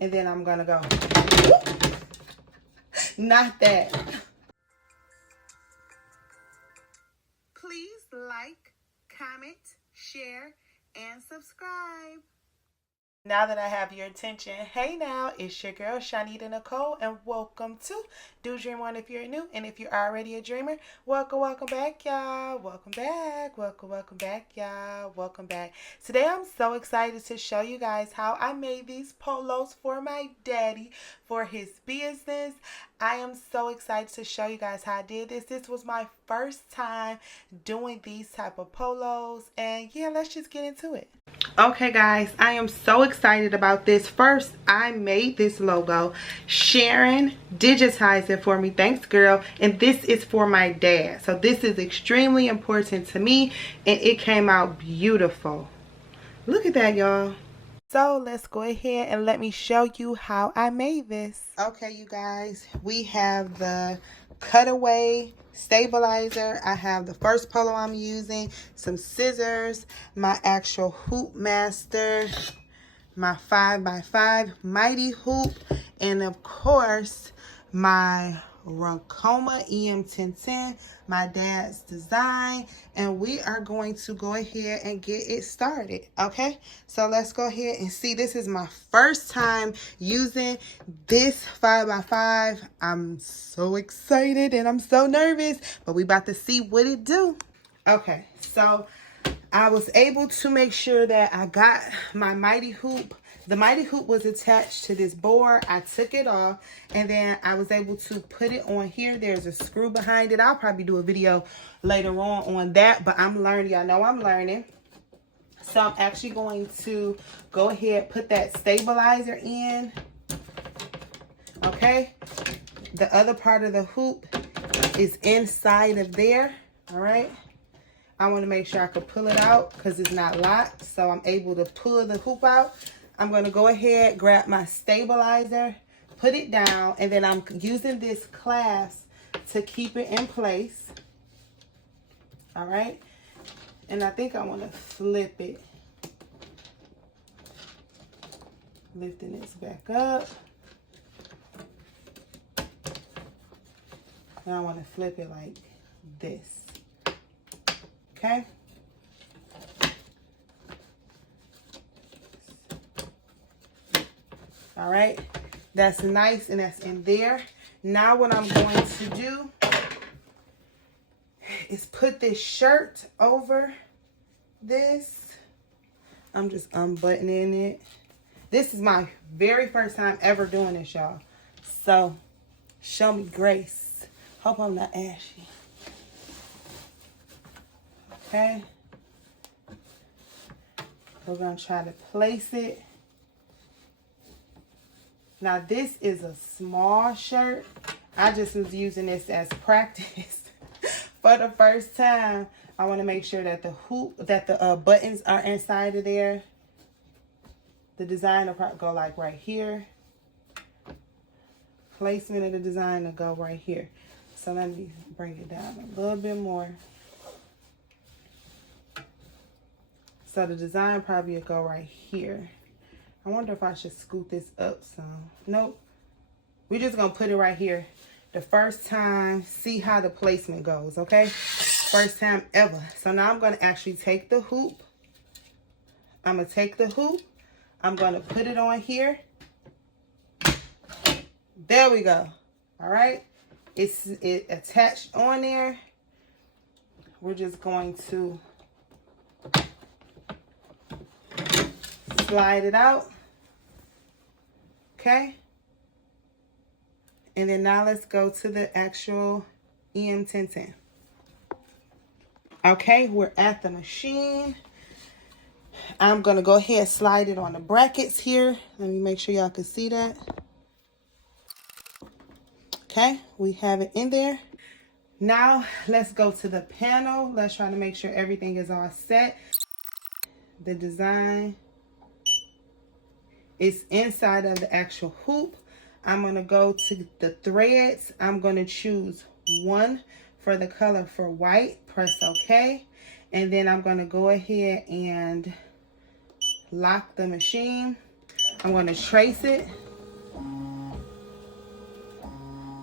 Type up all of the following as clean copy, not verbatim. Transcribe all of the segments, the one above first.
And then I'm gonna go, not that. Please like, comment, share, and subscribe. Now that I have your attention, hey now, it's your girl ChonitaNicole, and welcome to Do Dream On if you're new, and if you're already a dreamer, welcome back, y'all. Welcome back, y'all. Welcome back. Today I'm so excited to show you guys how I made these polos for my daddy for his business. I am so excited to show you guys how I did this. This was my first time doing these type of polos, and yeah, let's just get into it. Okay guys, I am so excited about this. First, I made this logo. Sharon digitized it for me. Thanks, girl. And this is for my dad. So this is extremely important to me, and it came out beautiful. Look at that, y'all. So let's go ahead and let me show you how I made this. Okay, you guys, we have the cutaway stabilizer. I have the first polo I'm using, some scissors, my actual hoop master, my 5x5 mighty hoop, and of course my RICOMA EM1010, my dad's design, and we are going to go ahead and get it started. Okay, so let's go ahead and see. This is my first time using this 5x5. I'm so excited and I'm so nervous, but we about to see what it do. Okay, so I was able to make sure that I got my mighty hoop. The mighty hoop was attached to this board. I took it off, and then I was able to put it on here. There's a screw behind it. I'll probably do a video later on that, but I'm learning. Y'all know I'm learning. So I'm actually going to go ahead, put that stabilizer in. Okay. The other part of the hoop is inside of there. All right. I want to make sure I could pull it out because it's not locked. So I'm able to pull the hoop out. I'm going to go ahead, grab my stabilizer, put it down, and then I'm using this clasp to keep it in place. All right. And I think I want to flip it. Lifting this back up. And I want to flip it like this. Okay. All right, that's nice, and that's in there. Now what I'm going to do is put this shirt over this. I'm just unbuttoning it. This is my very first time ever doing this, y'all. So show me grace. Hope I'm not ashy. Okay. We're gonna try to place it. Now this is a small shirt. I just was using this as practice for the first time. I want to make sure that the hoop, that the buttons are inside of there. The design will probably go like right here. Placement of the design will go right here. So let me bring it down a little bit more. So the design probably will go right here. I wonder if I should scoot this up some. Nope. We're just going to put it right here. The first time, see how the placement goes, okay? First time ever. So now I'm going to actually take the hoop. I'm going to take the hoop. I'm going to put it on here. There we go. All right. It's attached on there. We're just going to slide it out. Okay. And then now let's go to the actual EM1010. Okay, we're at the machine. I'm going to go ahead and slide it on the brackets here. Let me make sure y'all can see that. Okay, we have it in there. Now let's go to the panel. Let's try to make sure everything is all set. The design is inside of the actual hoop. I'm going to go to the threads. I'm going to choose one for the color for white. Press OK. And then I'm going to go ahead and lock the machine. I'm going to trace it.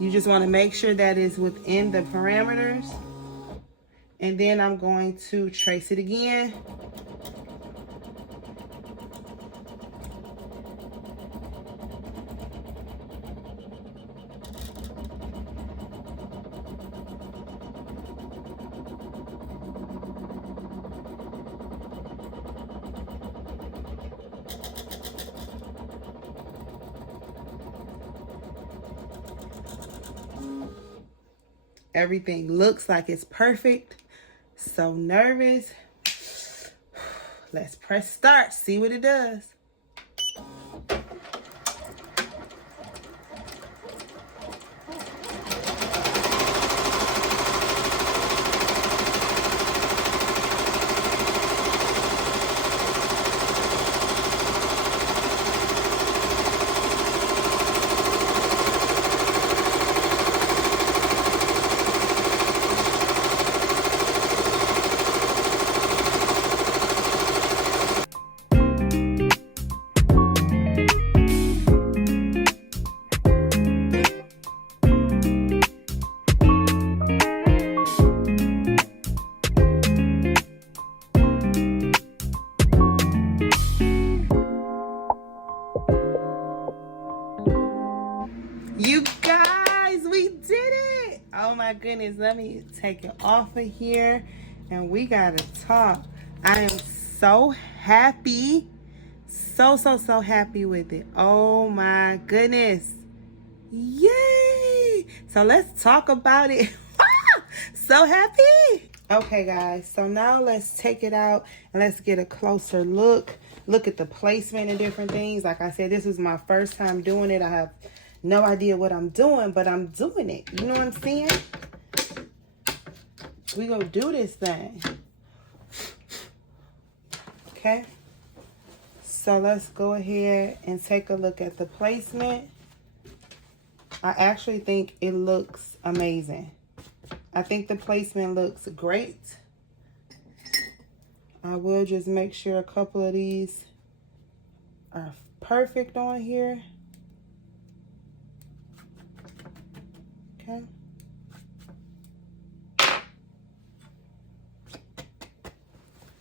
You just want to make sure that it's within the parameters. And then I'm going to trace it again. Everything looks like it's perfect. So nervous. Let's press start, see what it does. You guys, we did it. Oh my goodness, let me take it off of here and we gotta talk. I am so happy, so happy with it. Oh my goodness, yay. So let's talk about it. So happy. Okay guys, so now let's take it out and let's get a closer look at the placement and different things. Like I said, this was my first time doing it. I have no idea what I'm doing, but I'm doing it. You know what I'm saying? We gonna do this thing. Okay. So let's go ahead and take a look at the placement. I actually think it looks amazing. I think the placement looks great. I will just make sure a couple of these are perfect on here. Okay.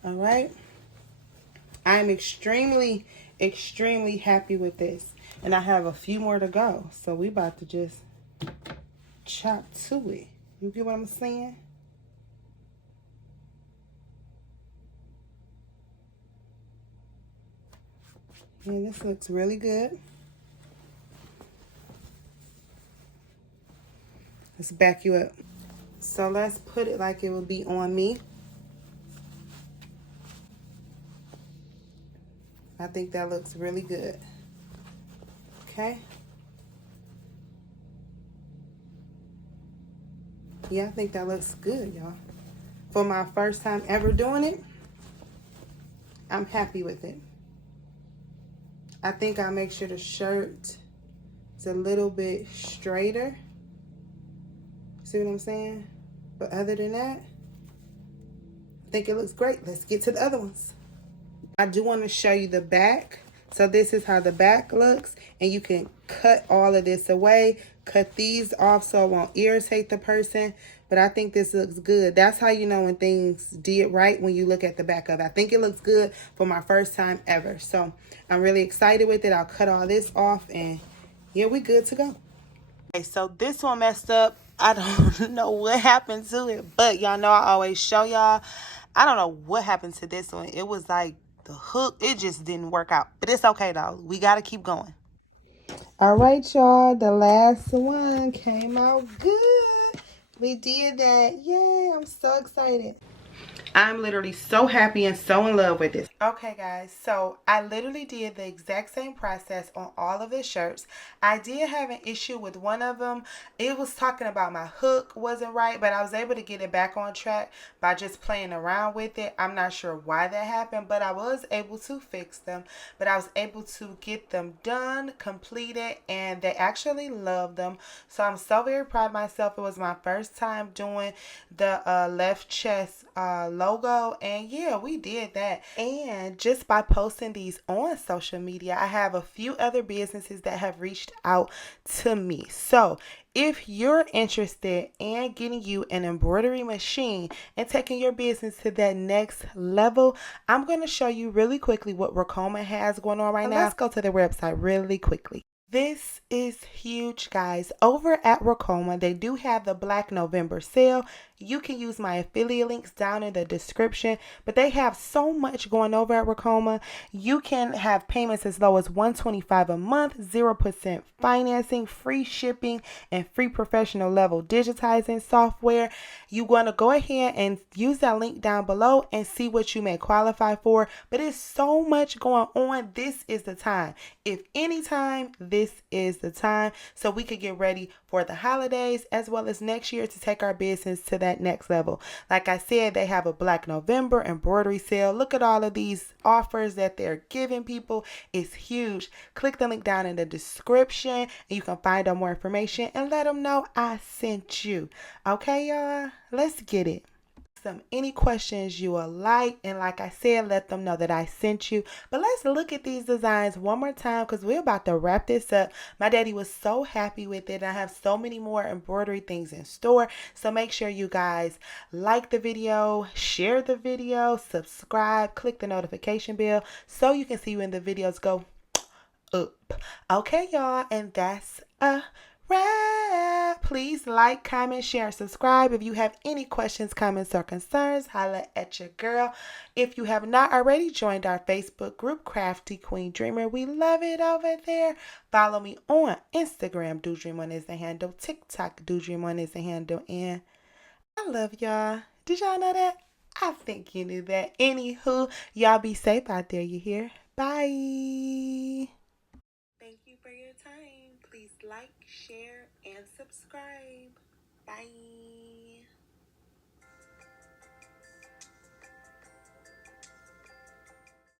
All right. I'm extremely happy with this. And I have a few more to go. So we about to just chop to it. You get what I'm saying? And this looks really good. Let's back you up. So let's put it like it would be on me. I think that looks really good. Okay. Yeah, I think that looks good, y'all. For my first time ever doing it, I'm happy with it. I think I'll make sure the shirt is a little bit straighter. See what I'm saying? But other than that, I think it looks great. Let's get to the other ones. I do want to show you the back. So this is how the back looks. And you can cut all of this away. Cut these off so it won't irritate the person. But I think this looks good. That's how you know when things did right, when you look at the back of it. I think it looks good for my first time ever. So I'm really excited with it. I'll cut all this off and yeah, we good to go. Okay, so this one messed up. I don't know what happened to it, but y'all know I always show y'all. I don't know what happened to this one. It was like the hook, it just didn't work out. But it's okay though. We got to keep going. All right, y'all. The last one came out good. We did that. Yay, I'm so excited. I'm literally so happy and so in love with this. Okay guys, so I literally did the exact same process on all of the shirts. I did have an issue with one of them. It was talking about my hook wasn't right, but I was able to get it back on track by just playing around with it. I'm not sure why that happened, but I was able to fix them. But I was able to get them done, completed, and they actually loved them. So I'm so very proud of myself. It was my first time doing the left chest logo, and yeah, we did that. And just by posting these on social media, I have a few other businesses that have reached out to me. So if you're interested in getting you an embroidery machine and taking your business to that next level, I'm going to show you really quickly what RICOMA has going on right now. Let's go to their website really quickly. This is huge, guys. Over at RICOMA, they do have the Black November sale. You can use my affiliate links down in the description, but they have so much going over at RICOMA. You can have payments as low as $125 a month, 0% financing, free shipping, and free professional level digitizing software. You want to go ahead and use that link down below and see what you may qualify for. But it's so much going on. This is the time. If any time, this is the time, so we could get ready for the holidays as well as next year to take our business to that next level. Like I said, they have a Black November embroidery sale. Look at all of these offers that they're giving people. It's huge. Click the link down in the description and you can find out more information and let them know I sent you. Okay, y'all, let's get it. Any questions you would like, and like I said, let them know that I sent you. But let's look at these designs one more time because we're about to wrap this up. My daddy was so happy with it. I have so many more embroidery things in store, so make sure you guys like the video, share the video, subscribe, click the notification bell so you can see when the videos go up. Okay, y'all, and that's a wrap. Please like, comment, share, and subscribe. If you have any questions, comments, or concerns, holla at your girl. If you have not already joined our Facebook group, Crafty Queen Dreamer, we love it over there. Follow me on Instagram, Do Dream One is the handle. TikTok, Do Dream One is the handle. And I love y'all. Did y'all know that? I think you knew that. Anywho, y'all be safe out there, you hear? Bye. Thank you for your time. Please like, share, and subscribe. Bye.